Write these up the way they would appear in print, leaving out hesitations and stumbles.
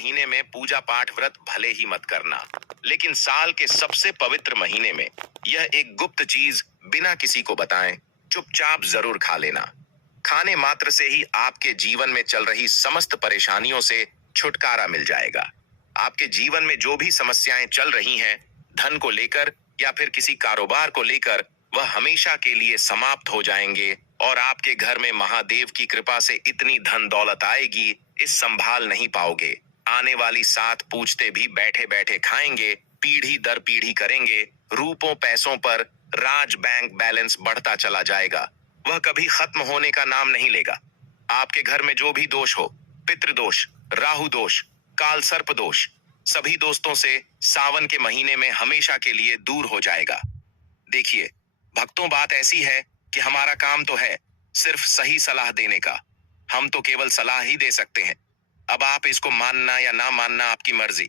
महीने में पूजा पाठ व्रत भले ही मत करना, लेकिन साल के सबसे पवित्र महीने में यह एक गुप्त चीज बिना किसी को बताएं चुपचाप जरूर खा लेना। खाने मात्र से ही आपके जीवन में चल रही समस्त परेशानियों से छुटकारा मिल जाएगा। आपके जीवन में जो भी समस्याएं चल रही हैं, धन को लेकर या फिर किसी कारोबार को लेकर, वह हमेशा के लिए समाप्त हो जाएंगे और आपके घर में महादेव की कृपा से इतनी धन दौलत आएगी, इस संभाल नहीं पाओगे। आने वाली 7 पूछते भी बैठे बैठे खाएंगे, पीढ़ी दर पीढ़ी करेंगे। रूपों पैसों पर राज बैंक बैलेंस बढ़ता चला जाएगा, वह कभी खत्म होने का नाम नहीं लेगा। आपके घर में जो भी दोष हो, पितृदोष, राहु दोष, काल सर्प दोष, सभी दोस्तों से सावन के महीने में हमेशा के लिए दूर हो जाएगा। देखिए भक्तों, बात ऐसी है कि हमारा काम तो है सिर्फ सही सलाह देने का। हम तो केवल सलाह ही दे सकते हैं। अब आप इसको मानना या ना मानना आपकी मर्जी।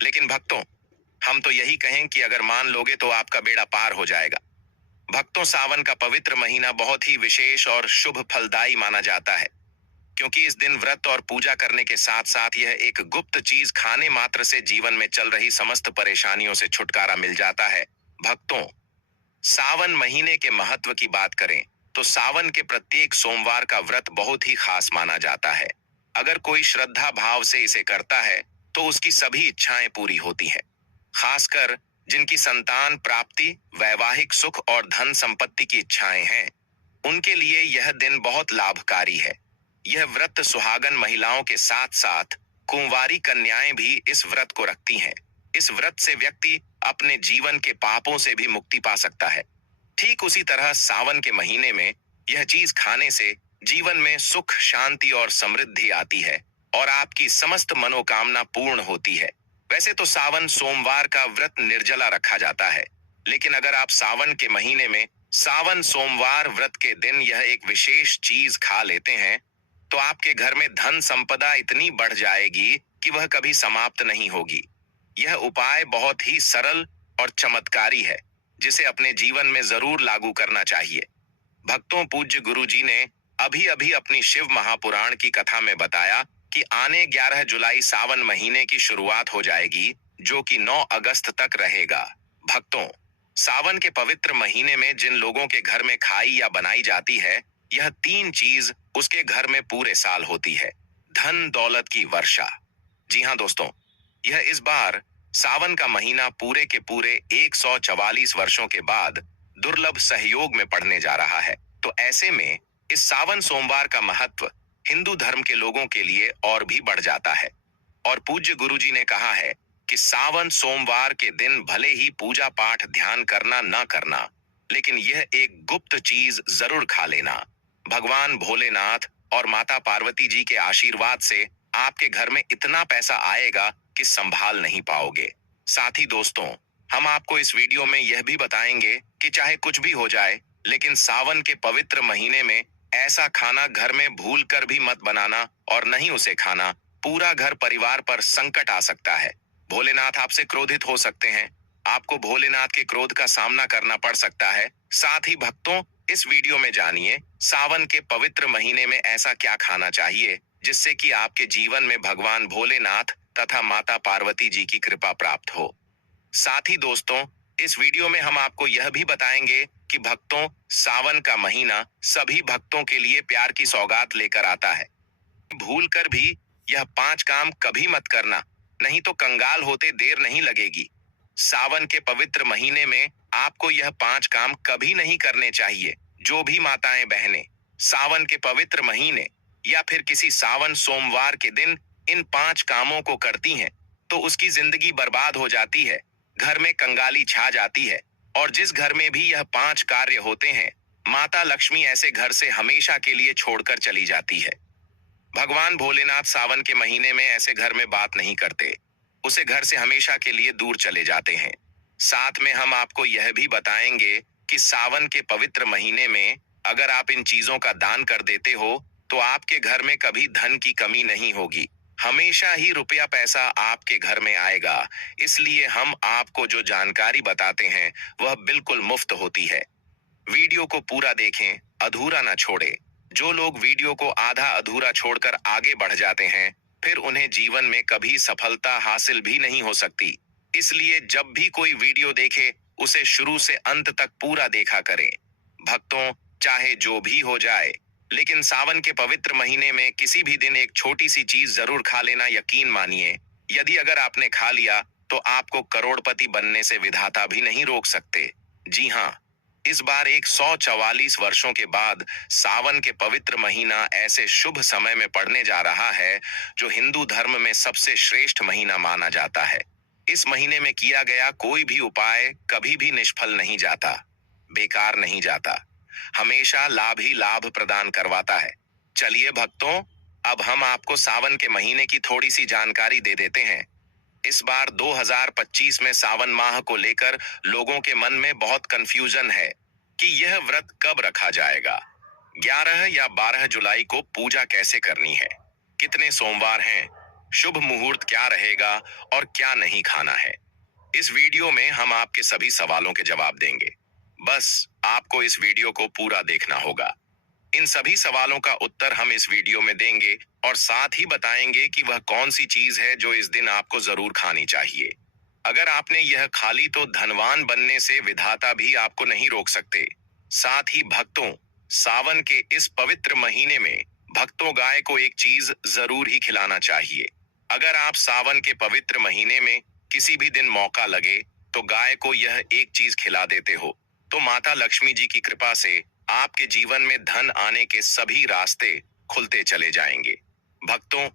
लेकिन भक्तों, हम तो यही कहें कि अगर मान लोगे तो आपका बेड़ा पार हो जाएगा। भक्तों, सावन का पवित्र महीना बहुत ही विशेष और शुभ फलदायी माना जाता है, क्योंकि इस दिन व्रत और पूजा करने के साथ साथ यह एक गुप्त चीज खाने मात्र से जीवन में चल रही समस्त परेशानियों से छुटकारा मिल जाता है। भक्तों, सावन महीने के महत्व की बात करें तो सावन के प्रत्येक सोमवार का व्रत बहुत ही खास माना जाता है। अगर कोई श्रद्धा भाव से इसे करता है तो उसकी सभी इच्छाएं पूरी होती हैं। खासकर जिनकी संतान प्राप्ति, वैवाहिक सुख और धन संपत्ति की इच्छाएं हैं, उनके लिए यह दिन बहुत लाभकारी है। यह व्रत सुहागन महिलाओं के साथ साथ कुंवारी कन्याएं भी इस व्रत को रखती हैं। इस व्रत से व्यक्ति अपने जीवन के पापों से भी मुक्ति पा सकता है। ठीक उसी तरह सावन के महीने में यह चीज खाने से जीवन में सुख, शांति और समृद्धि आती है और आपकी समस्त मनोकामना पूर्ण होती है। वैसे तो सावन सोमवार का व्रत निर्जला रखा जाता है, लेकिन अगर आप सावन के महीने में सावन सोमवार व्रत के दिन यह एक विशेष चीज खा लेते हैं तो आपके घर में धन संपदा इतनी बढ़ जाएगी कि वह कभी समाप्त नहीं होगी। यह उपाय बहुत ही सरल और चमत्कारी है, जिसे अपने जीवन में जरूर लागू करना चाहिए। भक्तों, पूज्य गुरुजी ने अभी अभी अपनी शिव महापुराण की कथा में बताया कि आने 11 जुलाई सावन महीने की शुरुआत हो जाएगी, जो कि 9 अगस्त तक रहेगा। भक्तों, सावन के पवित्र महीने में जिन लोगों के घर में खाई या बनाई जाती है, यह 3 चीज उसके घर में पूरे साल होती है। धन दौलत की वर्षा। जी हाँ दोस्तों, यह इस बार सावन का महीना पूरे के पूरे 144 वर्षों के बाद दुर्लभ सहयोग में पड़ने जा रहा है। तो ऐसे में इस सावन सोमवार का महत्व हिंदू धर्म के लोगों के लिए और भी बढ़ जाता है। और पूज्य गुरुजी ने कहा है कि सावन सोमवार के दिन भले ही पूजा पाठ ध्यान करना ना करना, लेकिन यह एक गुप्त चीज जरूर खा लेना। भगवान भोलेनाथ और माता पार्वती जी के आशीर्वाद से आपके घर में इतना पैसा आएगा कि संभाल नहीं पाओगे। साथ ही दोस्तों, हम आपको इस वीडियो में यह भी बताएंगे कि चाहे कुछ भी हो जाए, लेकिन सावन के पवित्र महीने में ऐसा खाना घर में भूल कर भी मत बनाना और नहीं उसे खाना। पूरा घर परिवार पर संकट आ सकता है। भोलेनाथ आपसे क्रोधित हो सकते हैं, आपको भोलेनाथ के क्रोध का सामना करना पड़ सकता है। साथ ही भक्तों, इस वीडियो में जानिए सावन के पवित्र महीने में ऐसा क्या खाना चाहिए जिससे कि आपके जीवन में भगवान भोलेनाथ तथा माता पार्वती जी की कृपा प्राप्त हो। साथ ही दोस्तों, इस वीडियो में हम आपको यह भी बताएंगे कि भक्तों, सावन का महीना सभी भक्तों के लिए प्यार की सौगात लेकर आता है। भूल कर भी यह 5 काम कभी मत करना, नहीं तो कंगाल होते देर नहीं लगेगी। सावन के पवित्र महीने में आपको यह 5 काम कभी नहीं करने चाहिए। जो भी माताएं बहनें सावन के पवित्र महीने या फिर किसी सावन सोमवार के दिन इन 5 कामों को करती हैं, तो उसकी जिंदगी बर्बाद हो जाती है, घर में कंगाली छा जाती है। और जिस घर में भी यह 5 कार्य होते हैं, माता लक्ष्मी ऐसे घर से हमेशा के लिए छोड़कर चली जाती है। भगवान भोलेनाथ सावन के महीने में ऐसे घर में बात नहीं करते, उसे घर से हमेशा के लिए दूर चले जाते हैं। साथ में हम आपको यह भी बताएंगे कि सावन के पवित्र महीने में अगर आप इन चीजों का दान कर देते हो तो आपके घर में कभी धन की कमी नहीं होगी, हमेशा ही रुपया पैसा आपके घर में आएगा। इसलिए हम आपको जो जानकारी बताते हैं वह बिल्कुल मुफ्त होती है। वीडियो को पूरा देखें, अधूरा ना छोड़े। जो लोग वीडियो को आधा अधूरा छोड़कर आगे बढ़ जाते हैं, फिर उन्हें जीवन में कभी सफलता हासिल भी नहीं हो सकती। इसलिए जब भी कोई वीडियो देखे, उसे शुरू से अंत तक पूरा देखा करें। भक्तों, चाहे जो भी हो जाए, लेकिन सावन के पवित्र महीने में किसी भी दिन एक छोटी सी चीज जरूर खा लेना यकीन मानिए। यदि अगर आपने खा लिया, तो आपको करोड़पति बनने से विधाता भी नहीं रोक सकते। जी हाँ, इस बार 144 वर्षों के बाद सावन के पवित्र महीना ऐसे शुभ समय में पड़ने जा रहा है, जो हिंदू धर्म में सबसे श्रेष्ठ महीना माना जाता है। इस महीने में किया गया कोई भी उपाय कभी भी निष्फल नहीं जाता, बेकार नहीं जाता, हमेशा लाभ ही लाभ प्रदान करवाता है। चलिए भक्तों, अब हम आपको सावन के महीने की थोड़ी सी जानकारी दे देते हैं। इस बार 2025 में सावन माह को लेकर लोगों के मन में बहुत कंफ्यूजन है कि यह व्रत कब रखा जाएगा। 11 या 12 जुलाई को पूजा कैसे करनी है, कितने सोमवार हैं, शुभ मुहूर्त क्या रहेगा और क्या नहीं खाना है। इस वीडियो में हम आपके सभी सवालों के जवाब देंगे। बस आपको इस वीडियो को पूरा देखना होगा। इन सभी सवालों का उत्तर हम इस वीडियो में देंगे और साथ ही बताएंगे कि वह कौन सी चीज है जो इस दिन आपको जरूर खानी चाहिए। अगर आपने यह खा ली तो धनवान बनने से विधाता भी आपको नहीं रोक सकते। साथ ही भक्तों, सावन के इस पवित्र महीने में भक्तों गाय को एक चीज जरूर ही खिलाना चाहिए। अगर आप सावन के पवित्र महीने में किसी भी दिन मौका लगे तो गाय को यह एक चीज खिला देते हो, तो माता लक्ष्मी जी की कृपा से आपके जीवन में धन आने के सभी रास्ते खुलते चले जाएंगे। भक्तों,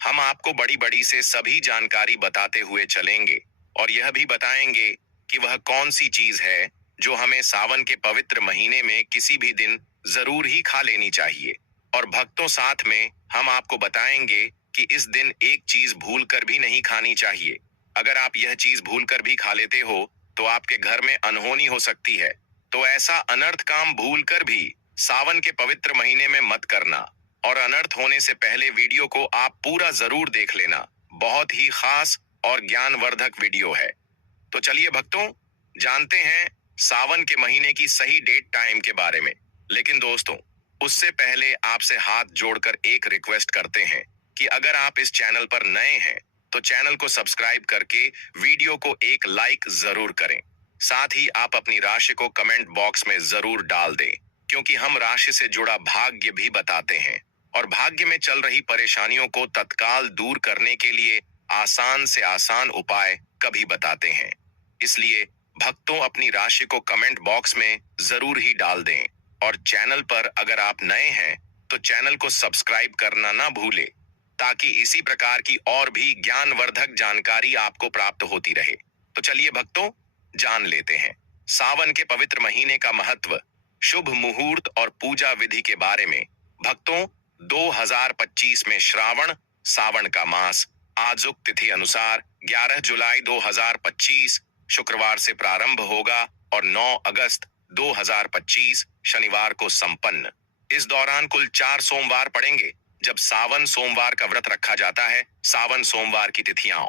हम आपको बड़ी बड़ी से सभी जानकारी बताते हुए चलेंगे और यह भी बताएंगे कि वह कौन सी चीज है जो हमें सावन के पवित्र महीने में किसी भी दिन जरूर ही खा लेनी चाहिए। और भक्तों, साथ में हम आपको बताएंगे कि इस दिन एक चीज भूल कर भी नहीं खानी चाहिए। अगर आप यह चीज भूल कर भी खा लेते हो तो आपके घर में अनहोनी हो सकती है। तो ऐसा अनर्थ काम भूल कर भी सावन के पवित्र महीने में मत करना। और अनर्थ होने से पहले वीडियो को आप पूरा जरूर देख लेना। बहुत ही खास और ज्ञानवर्धक वीडियो है। तो चलिए भक्तों, जानते हैं सावन के महीने की सही डेट टाइम के बारे में। लेकिन दोस्तों, उससे पहले आपसे हाथ जोड़कर एक रिक्वेस्ट करते हैं कि अगर आप इस चैनल पर नए हैं तो चैनल को सब्सक्राइब करके वीडियो को एक लाइक जरूर करें। साथ ही आप अपनी राशि को कमेंट बॉक्स में जरूर डाल दें, क्योंकि हम राशि से जुड़ा भाग्य भी बताते हैं और भाग्य में चल रही परेशानियों को तत्काल दूर करने के लिए आसान से आसान उपाय कभी बताते हैं। इसलिए भक्तों, अपनी राशि को कमेंट बॉक्स में जरूर ही डाल दें और चैनल पर अगर आप नए हैं तो चैनल को सब्सक्राइब करना ना भूले, ताकि इसी प्रकार की और भी ज्ञानवर्धक जानकारी आपको प्राप्त होती रहे। तो चलिए भक्तों, जान लेते हैं सावन के पवित्र महीने का महत्व, शुभ मुहूर्त और पूजा विधि के बारे में। भक्तों, 2025 में श्रावण सावन का मास आजुक तिथि अनुसार 11 जुलाई 2025 शुक्रवार से प्रारंभ होगा और 9 अगस्त 2025 शनिवार को संपन्न। इस दौरान कुल 4 सोमवार पड़ेंगे। जब सावन सोमवार का व्रत रखा जाता है, सावन सोमवार की तिथियां: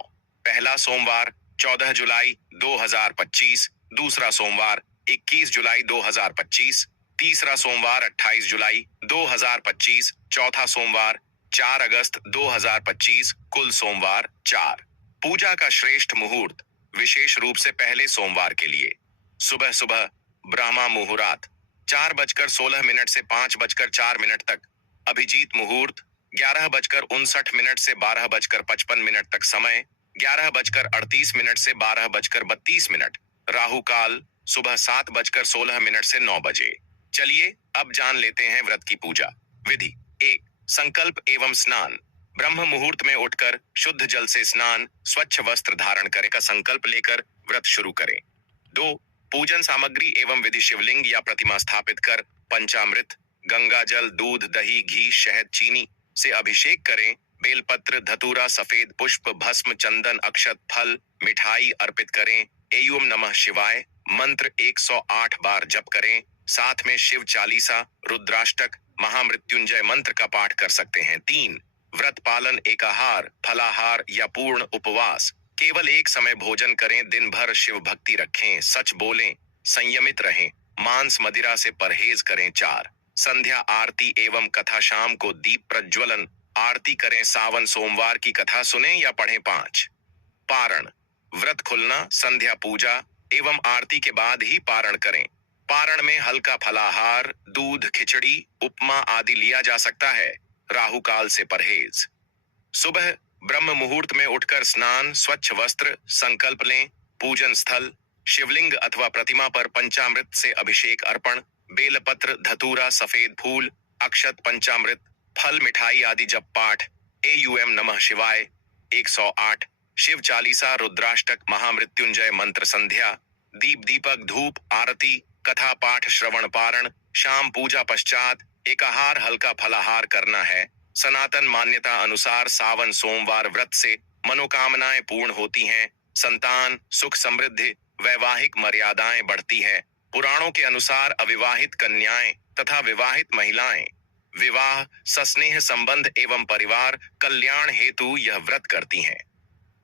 पहला सोमवार 14 जुलाई 2025, दूसरा सोमवार 21 जुलाई 2025, तीसरा सोमवार 28 जुलाई 2025, चौथा सोमवार 4 अगस्त 2025, कुल सोमवार 4। पूजा का श्रेष्ठ मुहूर्त, विशेष रूप से पहले सोमवार के लिए सुबह सुबह ब्रह्मा मुहूर्त 4:16 से 5:04 तक, अभिजीत मुहूर्त 11:59 से 12:55 तक समय, 11:38 से 12:32, राहु काल सुबह 7:16 से 9 बजे। चलिए अब जान लेते हैं व्रत की पूजा विधि। 1. संकल्प एवं स्नान। ब्रह्म मुहूर्त में उठकर शुद्ध जल से स्नान, स्वच्छ वस्त्र धारण करे का संकल्प लेकर व्रत शुरू करें। 2. पूजन सामग्री एवं विधि: शिवलिंग या प्रतिमा स्थापित कर पंचामृत, गंगा जल, दूध, दही, घी, शहद, चीनी से अभिषेक करें। बेलपत्र, धतूरा, सफेद पुष्प, भस्म, चंदन, अक्षत, फल, मिठाई अर्पित करें। एवं नमः शिवाय मंत्र 108 बार जप करें। साथ में शिव चालीसा, रुद्राष्टक, महामृत्युंजय मंत्र का पाठ कर सकते हैं। 3. व्रत पालन: एकाहार, फलाहार या पूर्ण उपवास। केवल एक समय भोजन करें। दिन भर शिव भक्ति रखें, सच बोलें, संयमित रहें, मांस मदिरा से परहेज करें। 4. संध्या आरती एवं कथा: शाम को दीप प्रज्वलन आरती करें, सावन सोमवार की कथा सुने या पढ़ें 5। पारण, व्रत खुलना, संध्या पूजा एवं आरती के बाद ही पारण करें। पारण में हल्का फलाहार, दूध, खिचड़ी, उपमा आदि लिया जा सकता है। राहु काल से परहेज। सुबह ब्रह्म मुहूर्त में उठकर स्नान, स्वच्छ वस्त्र, संकल्प लें। पूजन स्थल, शिवलिंग अथवा प्रतिमा पर पंचामृत से अभिषेक अर्पण, बेलपत्र, धतूरा, सफेद फूल, अक्षत, पंचामृत, फल, मिठाई आदि जप पाठ, एयूएम नमः शिवाय 108, शिव चालीसा, रुद्राष्टक, महामृत्युंजय मंत्र संध्या, दीप, दीपक, धूप, आरती, कथा पाठ, श्रवण, पारण। शाम पूजा पश्चात एकाहार, हल्का फलाहार करना है। सनातन मान्यता अनुसार सावन सोमवार व्रत से मनोकामनाएं पूर्ण होती हैं, संतान, सुख, समृद्धि, वैवाहिक मर्यादाएं बढ़ती है। पुराणों के अनुसार अविवाहित कन्याएं तथा विवाहित महिलाएं विवाह, सस्नेह संबंध एवं परिवार कल्याण हेतु यह व्रत करती हैं।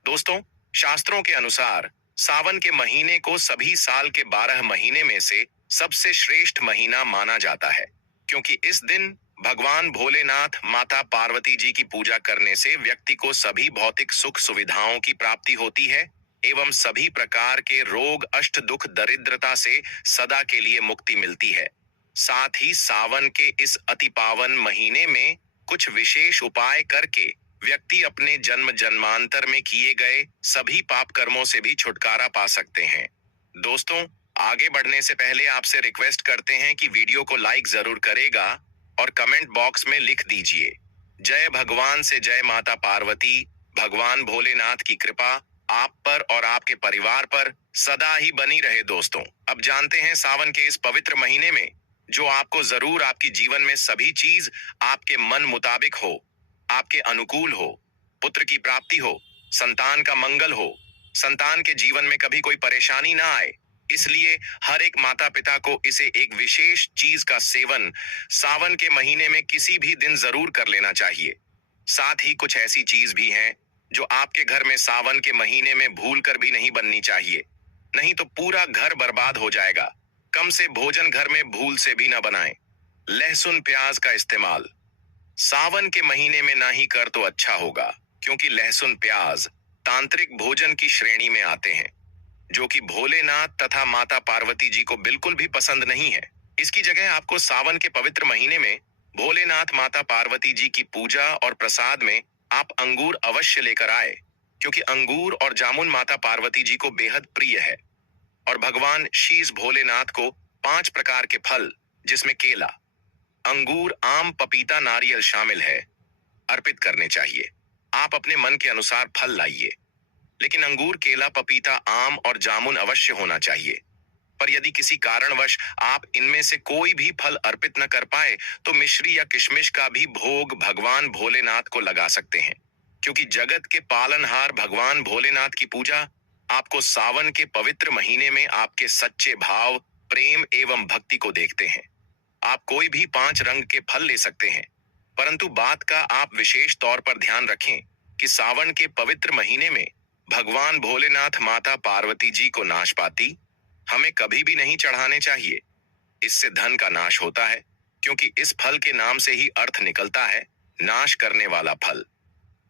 दोस्तों, शास्त्रों के अनुसार सावन के महीने को सभी साल के 12 महीने में से सबसे श्रेष्ठ महीना माना जाता है, क्योंकि इस दिन भगवान भोलेनाथ, माता पार्वती जी की पूजा करने से व्यक्ति को सभी भौतिक सुख सुविधाओं की प्राप्ति होती है एवं सभी प्रकार के रोग, अष्ट, दुख, दरिद्रता से सदा के लिए मुक्ति मिलती है। साथ ही सावन के इस अति पावन महीने में कुछ विशेष उपाय करके व्यक्ति अपने जन्म जन्मांतर में किए गए सभी पाप कर्मों से भी छुटकारा पा सकते हैं। दोस्तों, आगे बढ़ने से पहले आपसे रिक्वेस्ट करते हैं कि वीडियो को लाइक जरूर करेगा और कमेंट बॉक्स में लिख दीजिए, जय भगवान से जय माता पार्वती। भगवान भोलेनाथ की कृपा आप पर और आपके परिवार पर सदा ही बनी रहे। दोस्तों, अब जानते हैं सावन के इस पवित्र महीने में जो आपको जरूर आपकी जीवन में सभी चीज आपके मन मुताबिक हो, आपके अनुकूल हो, पुत्र की प्राप्ति हो, संतान का मंगल हो, संतान के जीवन में कभी कोई परेशानी ना आए। इसलिए हर एक माता पिता को इसे एक विशेष चीज का सेवन सावन के महीने में किसी भी दिन जरूर कर लेना चाहिए। साथ ही कुछ ऐसी चीज भी हैं जो आपके घर में सावन के महीने में भूल कर भी नहीं बननी चाहिए, नहीं तो पूरा घर बर्बाद हो जाएगा। कम से भोजन घर में भूल से भी ना बनाएं। लहसुन प्याज का इस्तेमाल सावन के महीने में ना ही कर तो अच्छा होगा, क्योंकि लहसुन प्याज तांत्रिक भोजन की श्रेणी में आते हैं, जो कि भोलेनाथ तथा माता पार्वती जी को बिल्कुल भी पसंद नहीं है। इसकी जगह आपको सावन के पवित्र महीने में भोलेनाथ, माता पार्वती जी की पूजा और प्रसाद में आप अंगूर अवश्य लेकर आए, क्योंकि अंगूर और जामुन माता पार्वती जी को बेहद प्रिय है। और भगवान शीश भोलेनाथ को 5 प्रकार के फल, जिसमें केला, अंगूर, आम, पपीता, नारियल शामिल है, अर्पित करने चाहिए। आप अपने मन के अनुसार फल लाइए, लेकिन अंगूर, केला, पपीता, आम और जामुन अवश्य होना चाहिए। पर यदि किसी कारणवश आप इनमें से कोई भी फल अर्पित न कर पाए तो मिश्री या किशमिश का भी भोग भगवान भोलेनाथ को लगा सकते हैं, क्योंकि जगत के पालनहार भगवान भोलेनाथ की पूजा आपको सावन के पवित्र महीने में आपके सच्चे भाव, प्रेम एवं भक्ति को देखते हैं। आप कोई भी 5 रंग के फल ले सकते हैं, परंतु बात का आप विशेष तौर पर ध्यान रखें कि सावन के पवित्र महीने में भगवान भोलेनाथ, माता पार्वती जी को नाशपाती हमें कभी भी नहीं चढ़ाने चाहिए। इससे धन का नाश होता है, क्योंकि इस फल के नाम से ही अर्थ निकलता है नाश करने वाला फल।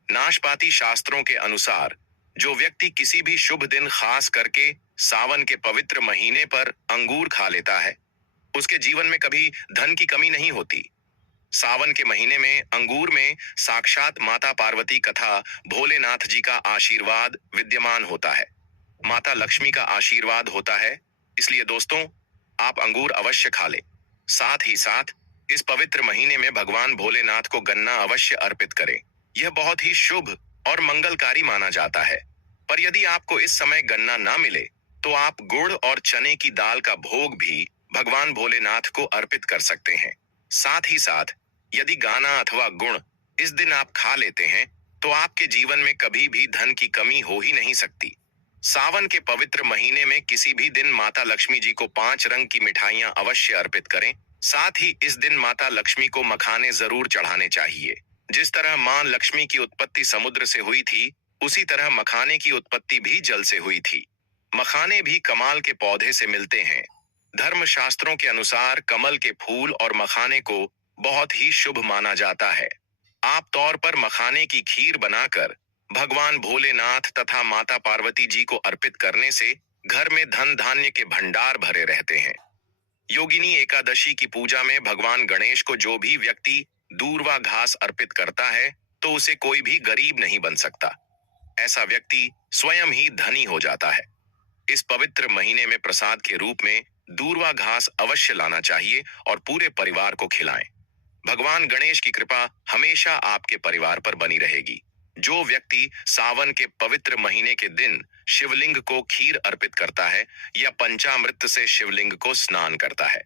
नाशपाती शास्त्रों के अनुसार जो व्यक्ति किसी भी शुभ दिन, खास करके सावन के पवित्र महीने पर अंगूर खा लेता है, उसके जीवन में कभी धन की कमी नहीं होती। सावन के महीने में अंगूर में साक्षात माता पार्वती तथा भोलेनाथ जी का आशीर्वाद विद्यमान होता है, माता लक्ष्मी का आशीर्वाद होता है। इसलिए दोस्तों, आप अंगूर अवश्य खा लें। साथ ही साथ इस पवित्र महीने में भगवान भोलेनाथ को गन्ना अवश्य अर्पित करें। यह बहुत ही शुभ और मंगलकारी माना जाता है। पर यदि आपको इस समय गन्ना ना मिले तो आप गुड़ और चने की दाल का भोग भी भगवान भोलेनाथ को अर्पित कर सकते हैं। साथ ही साथ यदि गाना अथवा गुड़ इस दिन आप खा लेते हैं तो आपके जीवन में कभी भी धन की कमी हो ही नहीं सकती। सावन के पवित्र महीने में किसी भी दिन माता लक्ष्मी जी को 5 रंग की मिठाइयां अवश्य अर्पित करें। साथ ही इस दिन माता लक्ष्मी को मखाने जरूर चढ़ाने चाहिए। जिस तरह मां लक्ष्मी की उत्पत्ति समुद्र से हुई थी, उसी तरह मखाने की उत्पत्ति भी जल से हुई थी। मखाने भी कमाल के पौधे से मिलते हैं। धर्म शास्त्रों के अनुसार कमल के फूल और मखाने को बहुत ही शुभ माना जाता है। आप तौर पर मखाने की खीर बनाकर भगवान भोलेनाथ तथा माता पार्वती जी को अर्पित करने से घर में धन धान्य के भंडार भरे रहते हैं। योगिनी एकादशी की पूजा में भगवान गणेश को जो भी व्यक्ति दूर्वा घास अर्पित करता है तो उसे कोई भी गरीब नहीं बन सकता। ऐसा व्यक्ति स्वयं ही धनी हो जाता है। इस पवित्र महीने में प्रसाद के रूप में दूर्वा घास अवश्य लाना चाहिए और पूरे परिवार को खिलाएं। भगवान गणेश की कृपा हमेशा आपके परिवार पर बनी रहेगी। जो व्यक्ति सावन के पवित्र महीने के दिन शिवलिंग को खीर अर्पित करता है या पंचामृत से शिवलिंग को स्नान करता है।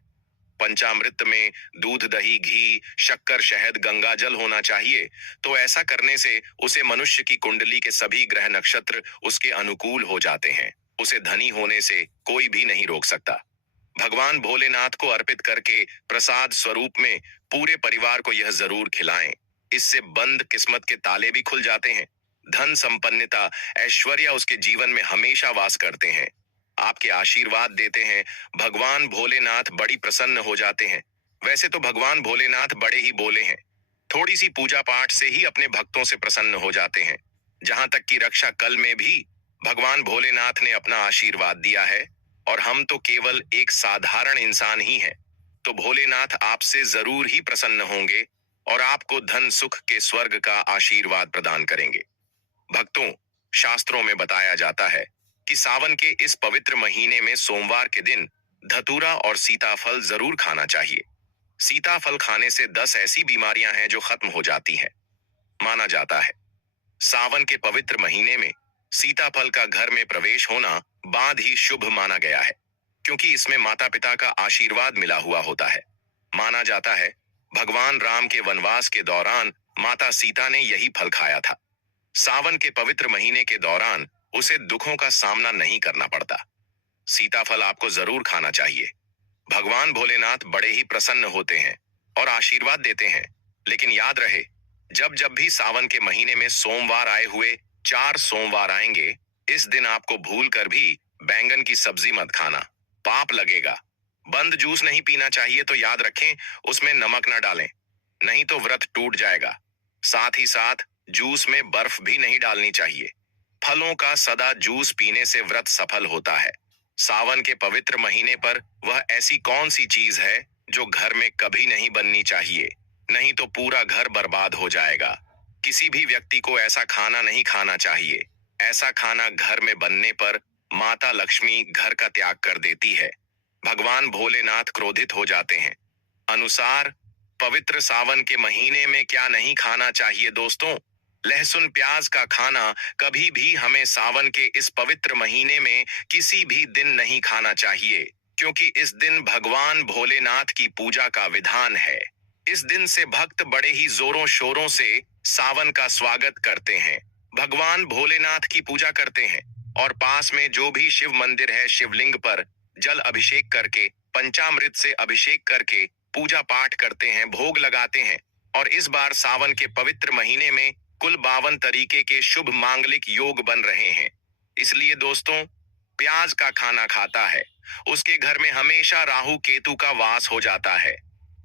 पंचामृत में दूध, दही, घी, शक्कर, शहद, गंगा जल होना चाहिए। तो ऐसा करने से उसे मनुष्य की कुंडली के सभी ग्रह नक्षत्र उसके अनुकूल हो जाते हैं। उसे धनी होने से कोई भी नहीं रोक सकता। भगवान भोलेनाथ को अर्पित करके प्रसाद स्वरूप में पूरे परिवार को यह जरूर खिलाएं। इससे बंद किस्मत के ताले भी खुल जाते हैं। धन संपन्नता, ऐश्वर्य उसके जीवन में हमेशा वास करते हैं। आपके आशीर्वाद देते हैं। भगवान भोलेनाथ बड़ी प्रसन्न हो जाते हैं। वैसे तो भगवान भोलेनाथ बड़े ही बोले हैं। थोड़ी सी पूजा पाठ से ही अपने भक्तों से प्रसन्न हो जाते हैं। जहां तक कि रक्षा कल में भी भगवान भोलेनाथ ने अपना आशीर्वाद दिया है और हम तो केवल एक साधारण इंसान ही हैं। तो भोलेनाथ आपसे जरूर ही प्रसन्न होंगे और आपको धन सुख के स्वर्ग का आशीर्वाद प्रदान करेंगे। भक्तों, शास्त्रों में बताया जाता है कि सावन के इस पवित्र महीने में सोमवार के दिन धतूरा और सीताफल जरूर खाना चाहिए। सीताफल खाने से 10 ऐसी बीमारियां हैं जो खत्म हो जाती हैं। माना जाता है सावन के पवित्र महीने में सीताफल का घर में प्रवेश होना बाद ही शुभ माना गया है, क्योंकि इसमें माता पिता का आशीर्वाद मिला हुआ होता है। माना जाता है भगवान राम के वनवास के दौरान माता सीता ने यही फल खाया था। सावन के पवित्र महीने के दौरान उसे दुखों का सामना नहीं करना पड़ता। सीताफल आपको जरूर खाना चाहिए। भगवान भोलेनाथ बड़े ही प्रसन्न होते हैं और आशीर्वाद देते हैं। लेकिन याद रहे, जब जब भी सावन के महीने में सोमवार आए हुए 4 सोमवार आएंगे, इस दिन आपको भूल कर भी बैंगन की सब्जी मत खाना, पाप लगेगा। बंद जूस नहीं पीना चाहिए तो याद रखें उसमें नमक न डालें, नहीं तो व्रत टूट जाएगा। साथ ही साथ जूस में बर्फ भी नहीं डालनी चाहिए। फलों का सदा जूस पीने से व्रत सफल होता है। सावन के पवित्र महीने पर वह ऐसी कौन सी चीज है जो घर में कभी नहीं बननी चाहिए, नहीं तो पूरा घर बर्बाद हो जाएगा। किसी भी व्यक्ति को ऐसा खाना नहीं खाना चाहिए। ऐसा खाना घर में बनने पर माता लक्ष्मी घर का त्याग कर देती है। भगवान भोलेनाथ क्रोधित हो जाते हैं। अनुसार पवित्र सावन के महीने में क्या नहीं खाना चाहिए दोस्तों? लहसुन प्याज का खाना कभी भी हमें सावन के इस पवित्र महीने में किसी भी दिन नहीं खाना चाहिए, क्योंकि इस दिन भगवान भोलेनाथ की पूजा का विधान है। इस दिन से भक्त बड़े ही जोरों शोरों से सावन का स्वागत करते हैं, भगवान भोलेनाथ की पूजा करते हैं और पास में जो भी शिव मंदिर है शिवलिंग पर जल अभिषेक करके, पंचामृत से अभिषेक करके पूजा पाठ करते हैं, भोग लगाते हैं। और इस बार सावन के पवित्र महीने में कुल 52 तरीके के शुभ मांगलिक योग बन रहे हैं। इसलिए दोस्तों, प्याज का खाना खाता है उसके घर में हमेशा राहु केतु का वास हो जाता है।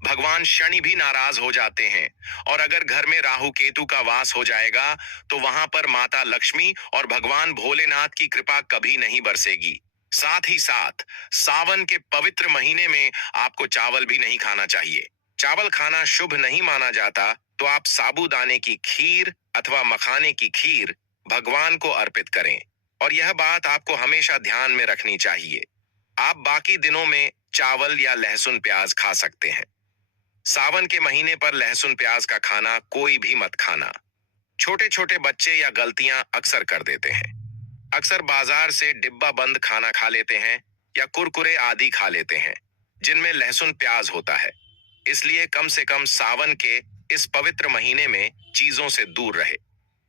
भगवान शनि भी नाराज हो जाते हैं और अगर घर में राहु केतु का वास हो जाएगा तो वहां पर माता लक्ष्मी और भगवान भोलेनाथ की कृपा कभी नहीं बरसेगी। साथ ही साथ सावन के पवित्र महीने में आपको चावल भी नहीं खाना चाहिए। चावल खाना शुभ नहीं माना जाता, तो आप साबूदाने की खीर अथवा मखाने की खीर भगवान को अर्पित करें। और यह बात आपको हमेशा ध्यान में रखनी चाहिए। आप बाकी दिनों में चावल या लहसुन प्याज खा सकते हैं। सावन के महीने पर लहसुन प्याज का खाना कोई भी मत खाना। छोटे छोटे बच्चे या गलतियां अक्सर कर देते हैं। अक्सर बाजार से डिब्बा बंद खाना खा लेते हैं या कुरकुरे आदि खा लेते हैं जिनमें लहसुन प्याज होता है। इसलिए कम से कम सावन के इस पवित्र महीने में चीजों से दूर रहे।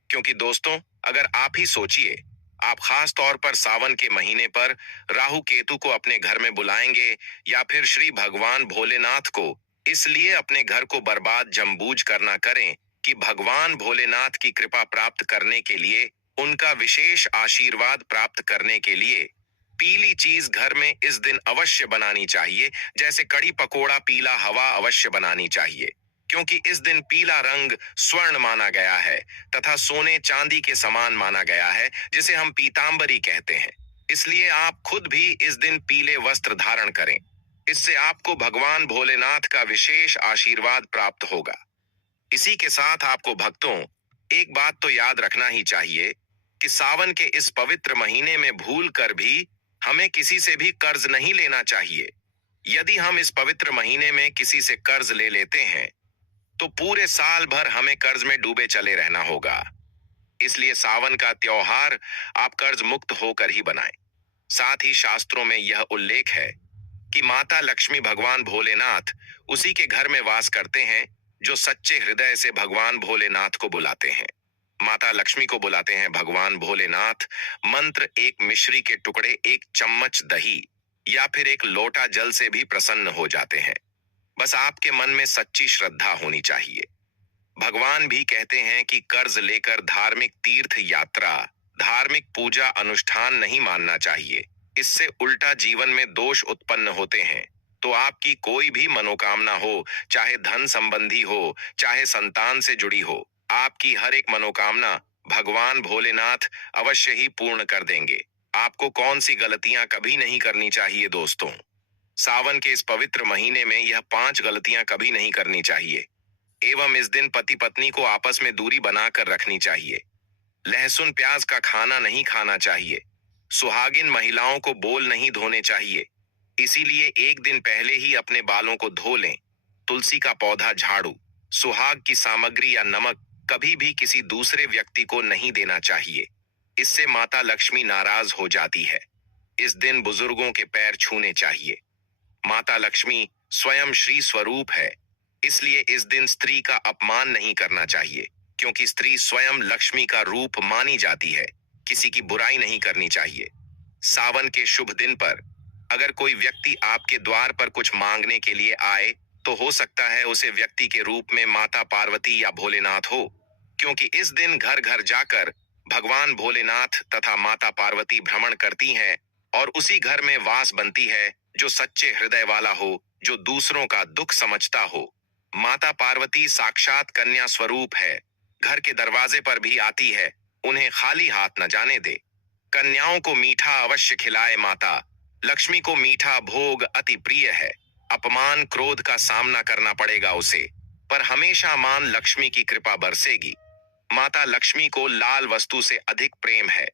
क्योंकि दोस्तों, अगर आप ही सोचिए, आप खास तौर पर सावन के महीने पर राहु केतु को अपने घर में बुलाएंगे या फिर श्री भगवान भोलेनाथ को इसलिए अपने घर को बर्बाद जमबूझ करना करें कि भगवान भोलेनाथ की कृपा प्राप्त करने के लिए, उनका विशेष आशीर्वाद प्राप्त करने के लिए पीली चीज घर में इस दिन अवश्य बनानी चाहिए। जैसे कड़ी पकोड़ा, पीला हवा अवश्य बनानी चाहिए। क्योंकि इस दिन पीला रंग स्वर्ण माना गया है तथा सोने चांदी के समान माना गया है, जिसे हम पीतांबरी कहते हैं। इसलिए आप खुद भी इस दिन पीले वस्त्र धारण करें। इससे आपको भगवान भोलेनाथ का विशेष आशीर्वाद प्राप्त होगा। इसी के साथ आपको भक्तों, एक बात तो याद रखना ही चाहिए कि सावन के इस पवित्र महीने में भूल कर भी हमें किसी से भी कर्ज नहीं लेना चाहिए। यदि हम इस पवित्र महीने में किसी से कर्ज ले लेते हैं तो पूरे साल भर हमें कर्ज में डूबे चले रहना होगा। इसलिए सावन का त्योहार आप कर्ज मुक्त होकर ही बनाएं। साथ ही शास्त्रों में यह उल्लेख है कि माता लक्ष्मी भगवान भोलेनाथ उसी के घर में वास करते हैं जो सच्चे हृदय से भगवान भोलेनाथ को बुलाते हैं। माता लक्ष्मी को बुलाते हैं भगवान भोलेनाथ। मंत्र एक मिश्री के टुकड़े, एक चम्मच दही या फिर एक लोटा जल से भी प्रसन्न हो जाते हैं। बस आपके मन में सच्ची श्रद्धा होनी चाहिए। भगवान भी कहते हैं कि कर्ज लेकर धार्मिक तीर्थ यात्रा, धार्मिक पूजा अनुष्ठान नहीं मानना चाहिए। इससे उल्टा जीवन में दोष उत्पन्न होते हैं। तो आपकी कोई भी मनोकामना हो, चाहे धन संबंधी हो, चाहे संतान से जुड़ी हो, आपकी हर एक मनोकामना भगवान भोलेनाथ अवश्य ही पूर्ण कर देंगे। आपको कौन सी गलतियां कभी नहीं करनी चाहिए दोस्तों? सावन के इस पवित्र महीने में यह 5 गलतियां कभी नहीं करनी चाहिए। एवं इस दिन पति पत्नी को आपस में दूरी बनाकर रखनी चाहिए। लहसुन प्याज का खाना नहीं खाना चाहिए। सुहागिन महिलाओं को बोल नहीं धोने चाहिए। इसीलिए एक दिन पहले ही अपने बालों को धो लें। तुलसी का पौधा, झाड़ू, सुहाग की सामग्री या नमक कभी भी किसी दूसरे व्यक्ति को नहीं देना चाहिए। इससे माता लक्ष्मी नाराज हो जाती है। इस दिन बुजुर्गों के पैर छूने चाहिए। माता लक्ष्मी स्वयं श्री स्वरूप है, इसलिए इस दिन स्त्री का अपमान नहीं करना चाहिए, क्योंकि स्त्री स्वयं लक्ष्मी का रूप मानी जाती है। किसी की बुराई नहीं करनी चाहिए। सावन के शुभ दिन पर अगर कोई व्यक्ति आपके द्वार पर कुछ मांगने के लिए आए तो हो सकता है उसे व्यक्ति के रूप में माता पार्वती या भोलेनाथ हो, क्योंकि इस दिन घर घर जाकर भगवान भोलेनाथ तथा माता पार्वती भ्रमण करती हैं और उसी घर में वास बनती है जो सच्चे हृदय वाला हो, जो दूसरों का दुख समझता हो। माता पार्वती साक्षात कन्या स्वरूप है। घर के दरवाजे पर भी आती है। उन्हें खाली हाथ न जाने दे। कन्याओं को मीठा अवश्य खिलाए। माता लक्ष्मी को मीठा भोग अति प्रिय है। अपमान क्रोध का सामना करना पड़ेगा उसे, पर हमेशा मान लक्ष्मी की कृपा बरसेगी। माता लक्ष्मी को लाल वस्तु से अधिक प्रेम है।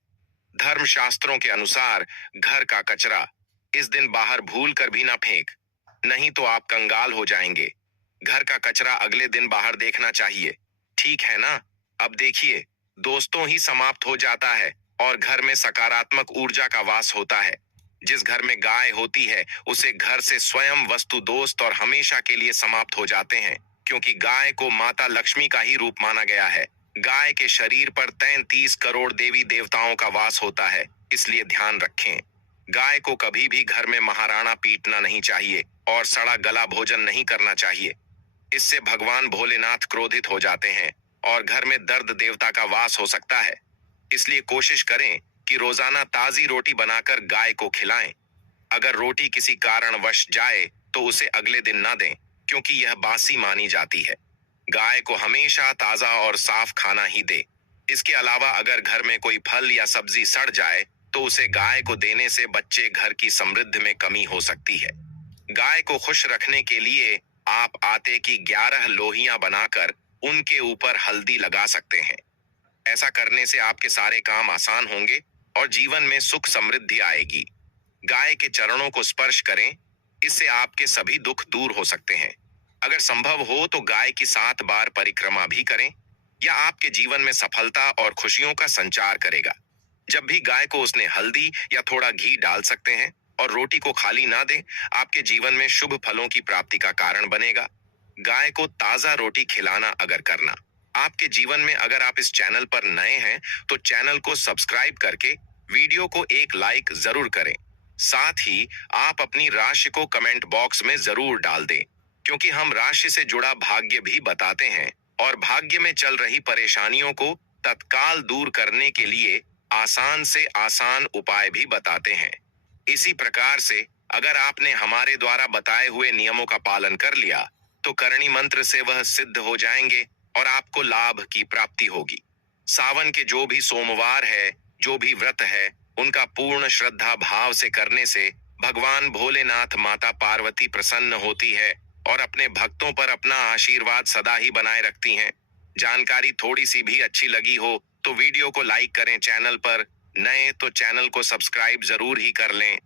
धर्म शास्त्रों के अनुसार घर का कचरा इस दिन बाहर भूल कर भी ना फेंक, नहीं तो आप कंगाल हो जाएंगे। घर का कचरा अगले दिन बाहर देखना चाहिए, ठीक है ना? अब देखिए, दोस्तों ही समाप्त हो जाता है और घर में सकारात्मक ऊर्जा का वास होता है। जिस घर में गाय होती है उसे घर से स्वयं वस्तु दोस्त और हमेशा के लिए समाप्त हो जाते हैं, क्योंकि गाय को माता लक्ष्मी का ही रूप माना गया है। गाय के शरीर पर 33 करोड़ देवी देवताओं का वास होता है, इसलिए ध्यान रखें। गाय को कभी भी घर में महाराणा पीटना नहीं चाहिए और सड़ा गला भोजन नहीं करना चाहिए। इससे भगवान भोलेनाथ क्रोधित हो जाते हैं और घर में दर्द देवता का वास हो सकता है। इसलिए कोशिश करें कि रोजाना ताजी रोटी बनाकर गाय को खिलाएं। अगर रोटी किसी कारणवश जाए तो उसे अगले दिन ना दें, क्योंकि यह बासी मानी जाती है। गाय को हमेशा ताजा और साफ खाना ही दे। इसके अलावा अगर घर में कोई फल या सब्जी सड़ जाए तो उसे गाय को देने से बच्चे घर की समृद्धि में कमी हो सकती है। गाय को खुश रखने के लिए आप आटे की 11 लोहियां बनाकर उनके ऊपर हल्दी लगा सकते हैं। ऐसा करने से आपके सारे काम आसान होंगे और जीवन में सुख समृद्धि आएगी। गाय के चरणों को स्पर्श करें, इससे आपके सभी दुख दूर हो सकते हैं। अगर संभव हो तो गाय की 7 बार परिक्रमा भी करें, यह आपके जीवन में सफलता और खुशियों का संचार करेगा। जब भी गाय को उसने हल्दी या थोड़ा घी डाल सकते हैं और रोटी को खाली ना दें, आपके जीवन में शुभ फलों की प्राप्ति का कारण बनेगा। गाय को ताजा रोटी खिलाना अगर करना आपके जीवन में, अगर आप इस चैनल पर नए हैं तो चैनल को सब्सक्राइब करके वीडियो को एक लाइक जरूर करें। साथ ही आप अपनी राशि को कमेंट बॉक्स में जरूर डाल दें, क्योंकि हम राशि से जुड़ा भाग्य भी बताते हैं और भाग्य में चल रही परेशानियों को तत्काल दूर करने के लिए आसान से आसान उपाय भी बताते हैं। इसी प्रकार से अगर आपने हमारे द्वारा बताए हुए नियमों का पालन कर लिया तो करणी मंत्र से वह सिद्ध हो जाएंगे और आपको लाभ की प्राप्ति होगी। सावन के जो भी सोमवार है, जो भी व्रत है, उनका पूर्ण श्रद्धा भाव से करने से भगवान भोलेनाथ माता पार्वती प्रसन्न होती है और अपने भक्तों पर अपना आशीर्वाद सदा ही बनाए रखती हैं। जानकारी थोड़ी सी भी अच्छी लगी हो तो वीडियो को लाइक करें, चैनल पर नए तो चैनल को सब्सक्राइब जरूर ही कर लें।